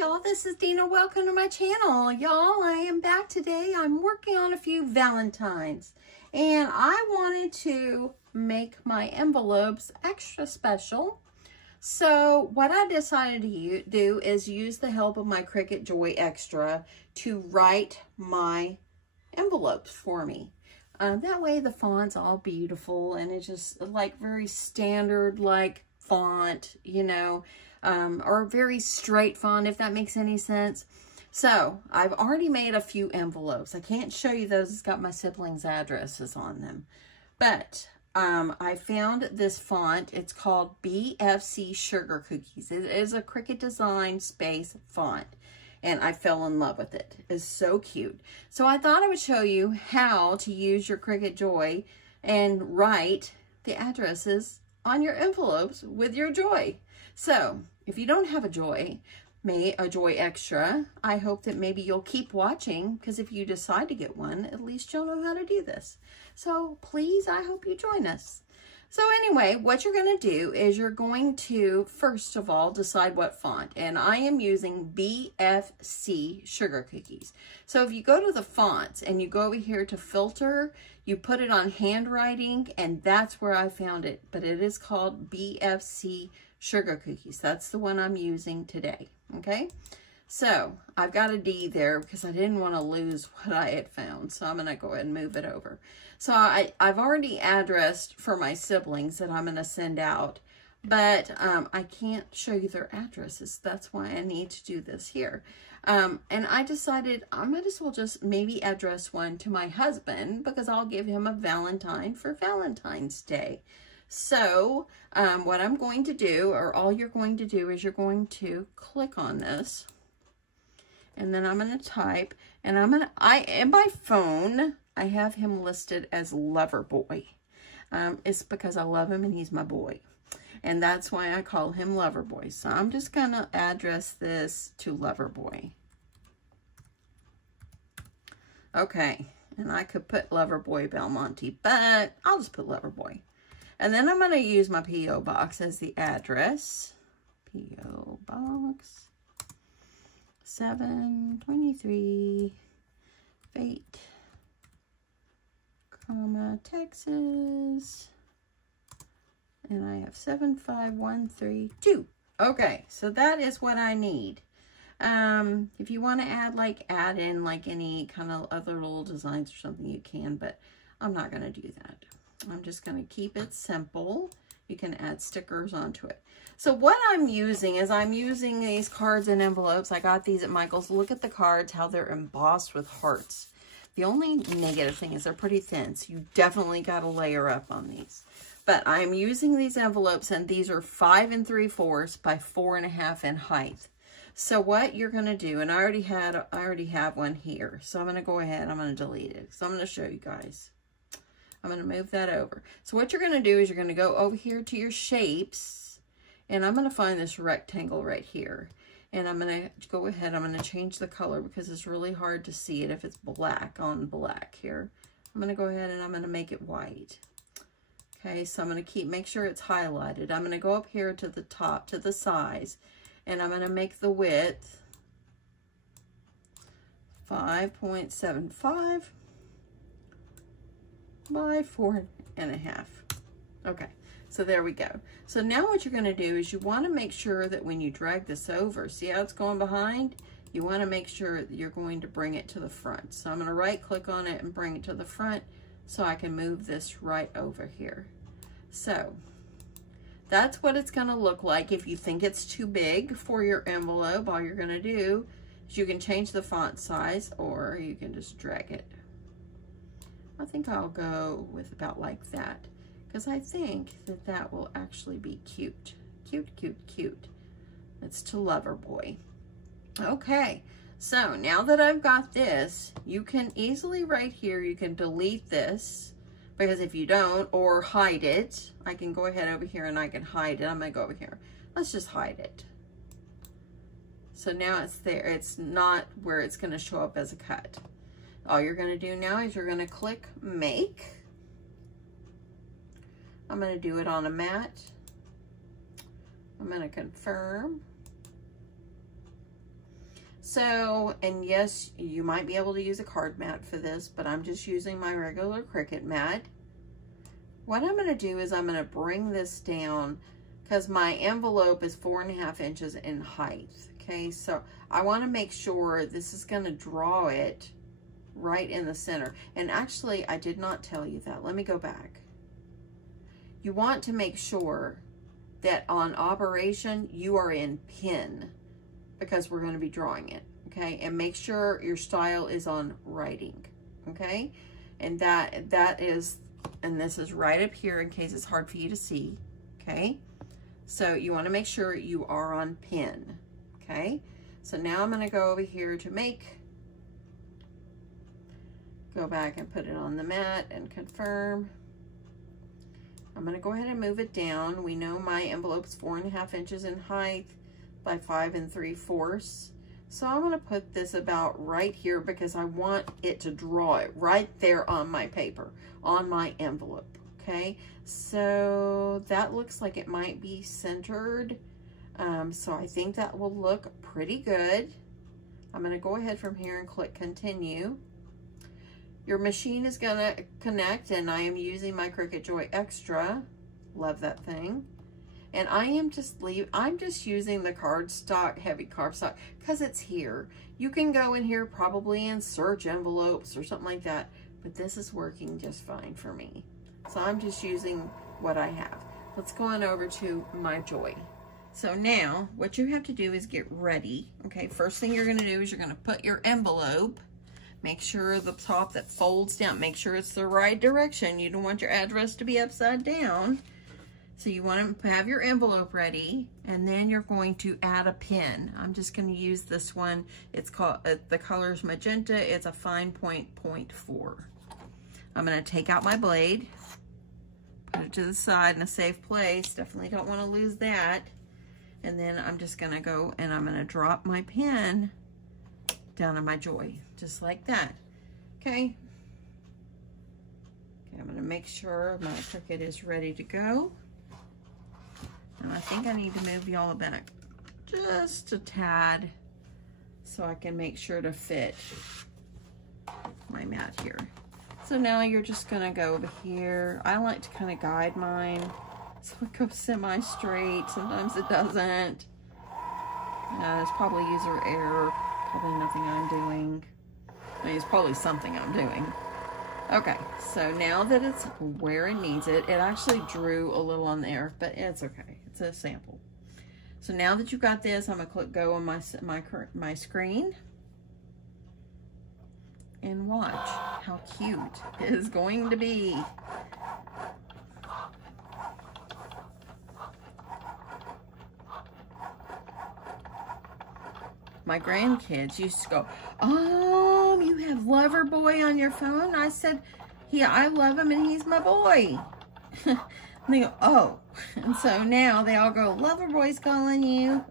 y'all, this is Deanna. Welcome to my channel. Y'all, I am back today. I'm working on a few Valentines and I wanted to make my envelopes extra special. So what I decided to do is use the help of my Cricut Joy Xtra to write my envelopes for me. That way the font's all beautiful and it's just like very standard like font, you know, or very straight font, if that makes any sense. So I've already made a few envelopes. I can't show you those. It's got my siblings' addresses on them. But I found this font. It's called BFC Sugar Cookies. It is a Cricut Design Space font. And I fell in love with it. It's so cute. So I thought I would show you how to use your Cricut Joy and write the addresses on your envelopes with your Joy. So if you don't have a Joy Xtra, I hope that maybe you'll keep watching, because if you decide to get one, at least you'll know how to do this. So please, I hope you join us. So anyway, what you're going to do is you're going to, first of all, decide what font. And I am using BFC Sugar Cookies. So if you go to the fonts and you go over here to filter, you put it on handwriting, and that's where I found it. But it is called BFC Sugar Cookies. That's the one I'm using today. Okay. So I've got a D there because I didn't want to lose what I had found. So I'm going to go ahead and move it over. So I've already addressed for my siblings that I'm going to send out, but I can't show you their addresses. That's why I need to do this here. And I decided I might as well just maybe address one to my husband, because I'll give him a Valentine for Valentine's Day. So what I'm going to do, or all you're going to do, is you're going to click on this. And then I'm going to type, and in my phone, I have him listed as Loverboy. It's because I love him and he's my boy. And that's why I call him Loverboy. So I'm just going to address this to Loverboy. Okay. And I could put Loverboy Belmonte, but I'll just put Loverboy. And then I'm going to use my P.O. box as the address. P.O. box. 723 Fate, Texas, and I have 75132. Okay, so that is what I need. If you want to add in like any kind of other little designs or something, you can, but I'm not going to do that. I'm just going to keep it simple. You can add stickers onto it. So what I'm using is I'm using these cards and envelopes. I got these at Michael's. Look at the cards, how they're embossed with hearts. The only negative thing is they're pretty thin, so you definitely got to layer up on these. But I'm using these envelopes, and these are 5 3/4 by 4.5 in height. So what you're going to do, and I already have one here. So I'm going to go ahead, I'm going to delete it. So I'm going to show you guys. I'm going to move that over. So what you're going to do is you're going to go over here to your shapes, and I'm going to find this rectangle right here. And I'm going to go ahead, I'm going to change the color because it's really hard to see it if it's black on black here. I'm going to go ahead and I'm going to make it white. Okay, so I'm going to make sure it's highlighted. I'm going to go up here to the top, to the size, and I'm going to make the width 5.75 by 4.5. Okay, so there we go. So now what you're going to do is you want to make sure that when you drag this over, see how it's going behind? You want to make sure that you're going to bring it to the front. So I'm going to right click on it and bring it to the front so I can move this right over here. So that's what it's going to look like. If you think it's too big for your envelope, all you're going to do is you can change the font size, or you can just drag it. I think I'll go with about like that, because I think that that will actually be cute. Cute, cute, cute. It's to Loverboy. Okay, so now that I've got this, you can easily right here, you can delete this, because if you don't, or hide it, I can go ahead over here and I can hide it. I'm going to go over here. Let's just hide it. So now it's there. It's not where it's going to show up as a cut. All you're going to do now is you're going to click Make. I'm going to do it on a mat. I'm going to confirm. So, and yes, you might be able to use a card mat for this, but I'm just using my regular Cricut mat. What I'm going to do is I'm going to bring this down because my envelope is 4.5 inches in height. Okay, so I want to make sure this is going to draw it right in the center. And actually, I did not tell you that. Let me go back. You want to make sure that on operation, you are in pin because we're going to be drawing it. Okay, and make sure your style is on writing. Okay, and that is, and this is right up here in case it's hard for you to see. Okay, so you want to make sure you are on pin. Okay, so now I'm going to go over here to go back and put it on the mat and confirm. I'm going to go ahead and move it down. We know my envelope is 4.5 inches in height by 5 3/4. So I'm going to put this about right here because I want it to draw it right there on my paper, on my envelope. Okay, so that looks like it might be centered. So I think that will look pretty good. I'm going to go ahead from here and click continue. Your machine is going to connect, and I am using my Cricut Joy Xtra. Love that thing. And I'm just using the cardstock, heavy cardstock, because it's here. You can go in here probably and search envelopes or something like that, but this is working just fine for me. So I'm just using what I have. Let's go on over to my Joy. So now what you have to do is get ready. Okay, first thing you're going to do is you're going to put your envelope. Make sure the top that folds down, make sure it's the right direction. You don't want your address to be upside down. So you want to have your envelope ready, and then you're going to add a pin. I'm just going to use this one. It's called, the color is magenta. It's a fine point 0.4. I'm going to take out my blade, put it to the side in a safe place. Definitely don't want to lose that. And then I'm just going to go and I'm going to drop my pin down on my Joy, just like that. Okay. I'm going to make sure my Cricut is ready to go. And I think I need to move y'all back just a tad so I can make sure to fit my mat here. So now you're just going to go over here. I like to kind of guide mine so it goes semi-straight. Sometimes it doesn't. It's probably user error. Probably nothing I'm doing. I mean, it's probably something I'm doing. Okay, so now that it's where it needs it, it actually drew a little on there, but it's okay. It's a sample. So now that you've got this, I'm gonna click go on my screen and watch how cute it is going to be. My grandkids used to go, you have Loverboy on your phone? I said, yeah, I love him and he's my boy. And they go, oh. And so now they all go, Loverboy's calling you.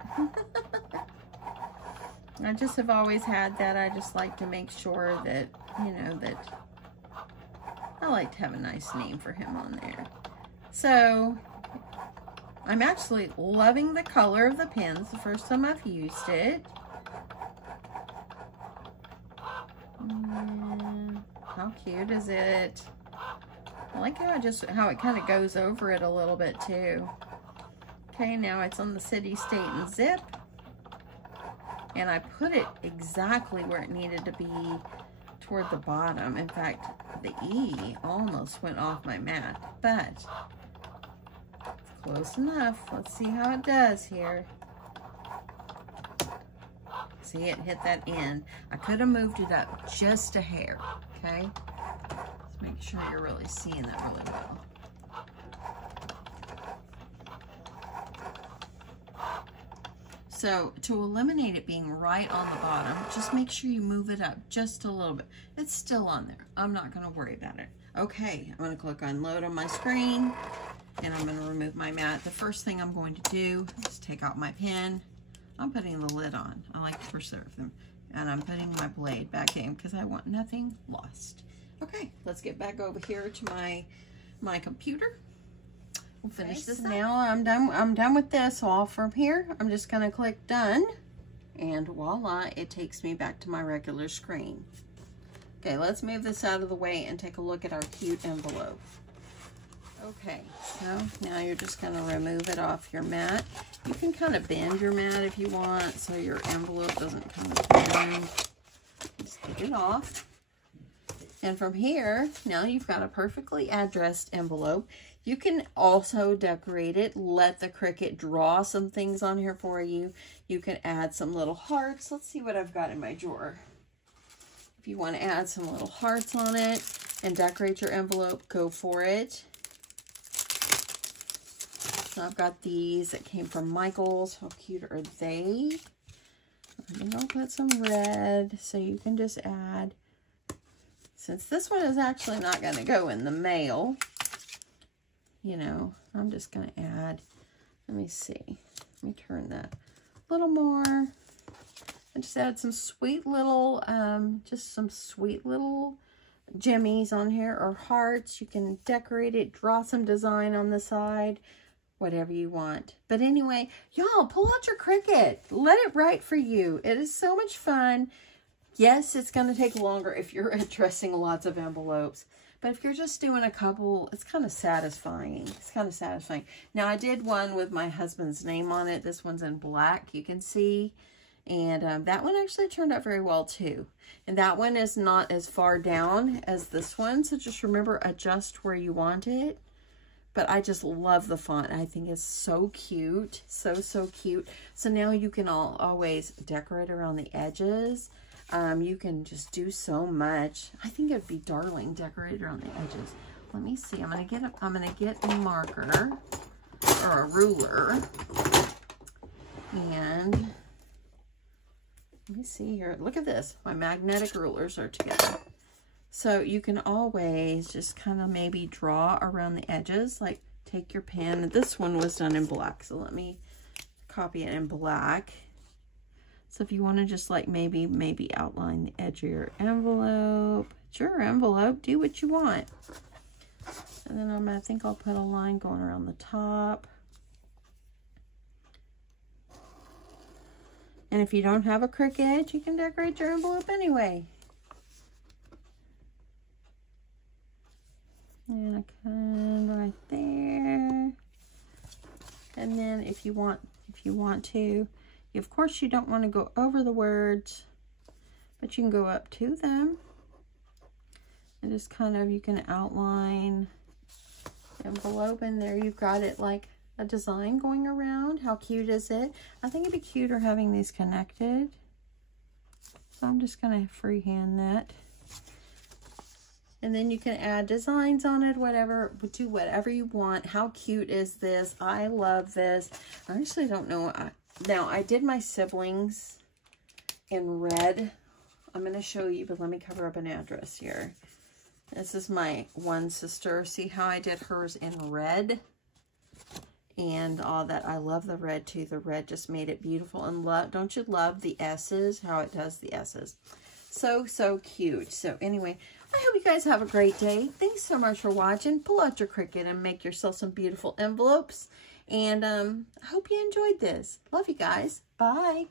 I just have always had that. I just like to make sure that, you know, that I like to have a nice name for him on there. So I'm actually loving the color of the pens. The first time I've used it. How cute is it? I like how it kind of goes over it a little bit too. Okay, now it's on the city, state, and zip. And I put it exactly where it needed to be toward the bottom. In fact, the E almost went off my mat, but it's close enough. Let's see how it does here. See, it hit that end. I could have moved it up just a hair, okay? Let's make sure you're really seeing that really well. So to eliminate it being right on the bottom, just make sure you move it up just a little bit. It's still on there. I'm not going to worry about it. Okay, I'm going to click unload on my screen, and I'm going to remove my mat. The first thing I'm going to do is take out my pen. I'm putting the lid on. I like to preserve them. And I'm putting my blade back in because I want nothing lost. Okay, let's get back over here to my computer. We'll finish this now. I'm done with this. So from here, I'm just going to click done. And voila, it takes me back to my regular screen. Okay, let's move this out of the way and take a look at our cute envelope. Okay, so now you're just going to remove it off your mat. You can kind of bend your mat if you want so your envelope doesn't kind of bend. Just take it off. And from here, now you've got a perfectly addressed envelope. You can also decorate it. Let the Cricut draw some things on here for you. You can add some little hearts. Let's see what I've got in my drawer. If you want to add some little hearts on it and decorate your envelope, go for it. So I've got these that came from Michael's. How cute are they? And I'll put some red so you can just add. Since this one is actually not going to go in the mail, you know, I'm just going to add, let me see. Let me turn that a little more. And just add some sweet little, just some sweet little jimmies on here or hearts. You can decorate it, draw some design on the side, whatever you want. But anyway, y'all, pull out your Cricut. Let it write for you. It is so much fun. Yes, it's going to take longer if you're addressing lots of envelopes. But if you're just doing a couple, it's kind of satisfying. It's kind of satisfying. Now, I did one with my husband's name on it. This one's in black, you can see. And that one actually turned out very well, too. And that one is not as far down as this one. So just remember, adjust where you want it. But I just love the font. I think it's so cute. So, so cute. So now you can always decorate around the edges. You can just do so much. I think it'd be darling decorated around the edges. Let me see. I'm gonna get a marker or a ruler. And let me see here. Look at this. My magnetic rulers are together. So you can always just kind of maybe draw around the edges. Like take your pen. This one was done in black. So let me copy it in black. So if you want to just like maybe outline the edge of your envelope. It's your envelope. Do what you want. And then I think I'll put a line going around the top. And if you don't have a Cricut, you can decorate your envelope anyway. And a kind right there. And then if you want to, of course you don't want to go over the words, but you can go up to them. And just kind of, you can outline the envelope, and there you've got it like a design going around. How cute is it? I think it'd be cuter having these connected. So I'm just going to freehand that. And then you can add designs on it, whatever, do whatever you want. How cute is this? I love this. I actually don't know. Now, I did my siblings in red. I'm going to show you, but let me cover up an address here. This is my one sister. See how I did hers in red? And all that. I love the red too. The red just made it beautiful. And don't you love the S's? How it does the S's. So, so cute. So anyway, I hope you guys have a great day. Thanks so much for watching. Pull out your Cricut and make yourself some beautiful envelopes. And I hope you enjoyed this. Love you guys. Bye.